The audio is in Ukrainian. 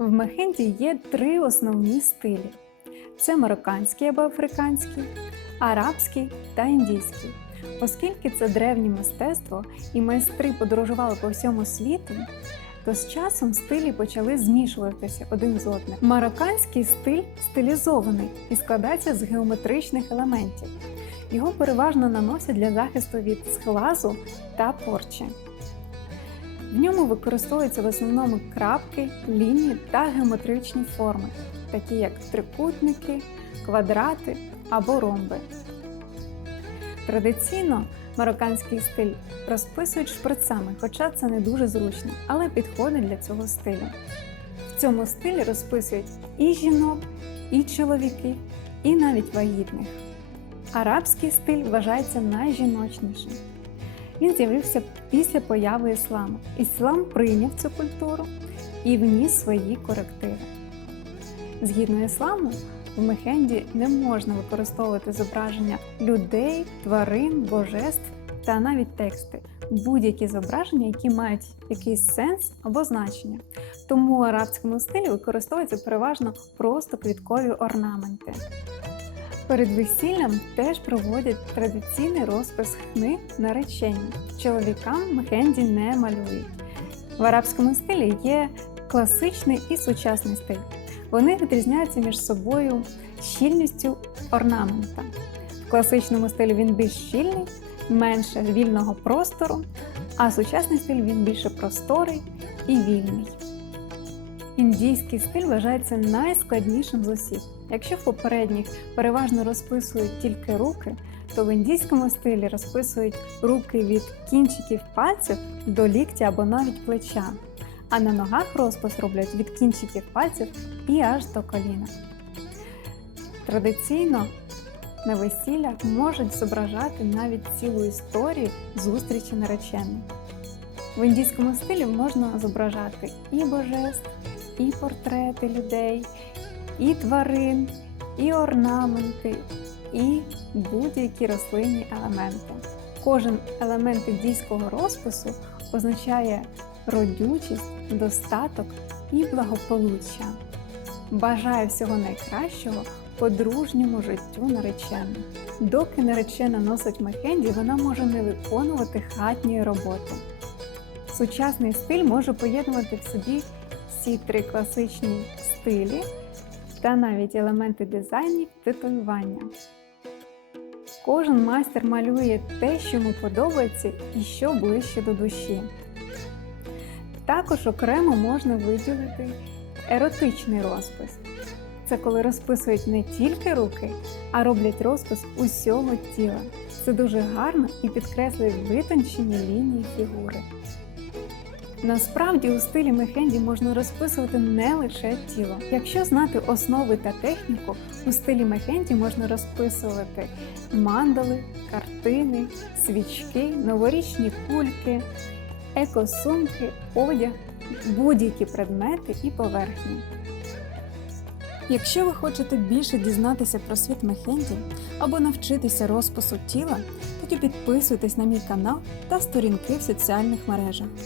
В Мехенді є три основні стилі: це марокканський або африканський, арабський та індійський. Оскільки це древнє мистецтво і майстри подорожували по всьому світу, то з часом стилі почали змішуватися один з одним. Марокканський стиль стилізований і складається з геометричних елементів. Його переважно наносять для захисту від схлазу та порчі. В ньому використовуються в основному крапки, лінії та геометричні форми, такі як трикутники, квадрати або ромби. Традиційно марокканський стиль розписують шприцами, хоча це не дуже зручно, але підходить для цього стилю. В цьому стилі розписують і жінок, і чоловіків, і навіть вагітних. Арабський стиль вважається найжіночнішим. Він з'явився після появи ісламу. Іслам прийняв цю культуру і вніс свої корективи. Згідно ісламу, в Мехенді не можна використовувати зображення людей, тварин, божеств та навіть тексти, будь-які зображення, які мають якийсь сенс або значення. Тому у арабському стилі використовуються переважно просто квіткові орнаменти. Перед весіллям теж проводять традиційний розпис хни наречення. Чоловікам Мехенді не малюють. В арабському стилі є класичний і сучасний стиль. Вони відрізняються між собою щільністю орнамента. В класичному стилі він більш щільний, менше вільного простору, а сучасний стиль він більше просторий і вільний. Індійський стиль вважається найскладнішим з усіх. Якщо в попередніх переважно розписують тільки руки, то в індійському стилі розписують руки від кінчиків пальців до ліктя або навіть плеча, а на ногах розпис роблять від кінчиків пальців і аж до коліна. Традиційно на весіллях можуть зображати навіть цілу історію зустрічі наречених. В індійському стилі можна зображати і божеств, і портрети людей, і тварин, і орнаменти, і будь-які рослинні елементи. Кожен елемент індійського розпису означає родючість, достаток і благополуччя. Бажаю всього найкращого подружньому життю наречених. Доки наречена носить мехенді, вона може не виконувати хатньої роботи. Сучасний стиль може поєднувати в собі всі три класичні стилі та навіть елементи дизайнів татуювання. Кожен майстер малює те, що йому подобається і що ближче до душі. Також окремо можна виділити еротичний розпис. Це коли розписують не тільки руки, а роблять розпис усього тіла. Це дуже гарно і підкреслює витончені лінії фігури. Насправді у стилі Мехенді можна розписувати не лише тіло. Якщо знати основи та техніку, у стилі Мехенді можна розписувати мандали, картини, свічки, новорічні кульки, екосумки, одяг, будь-які предмети і поверхні. Якщо ви хочете більше дізнатися про світ Мехенді або навчитися розпису тіла, тоді підписуйтесь на мій канал та сторінки в соціальних мережах.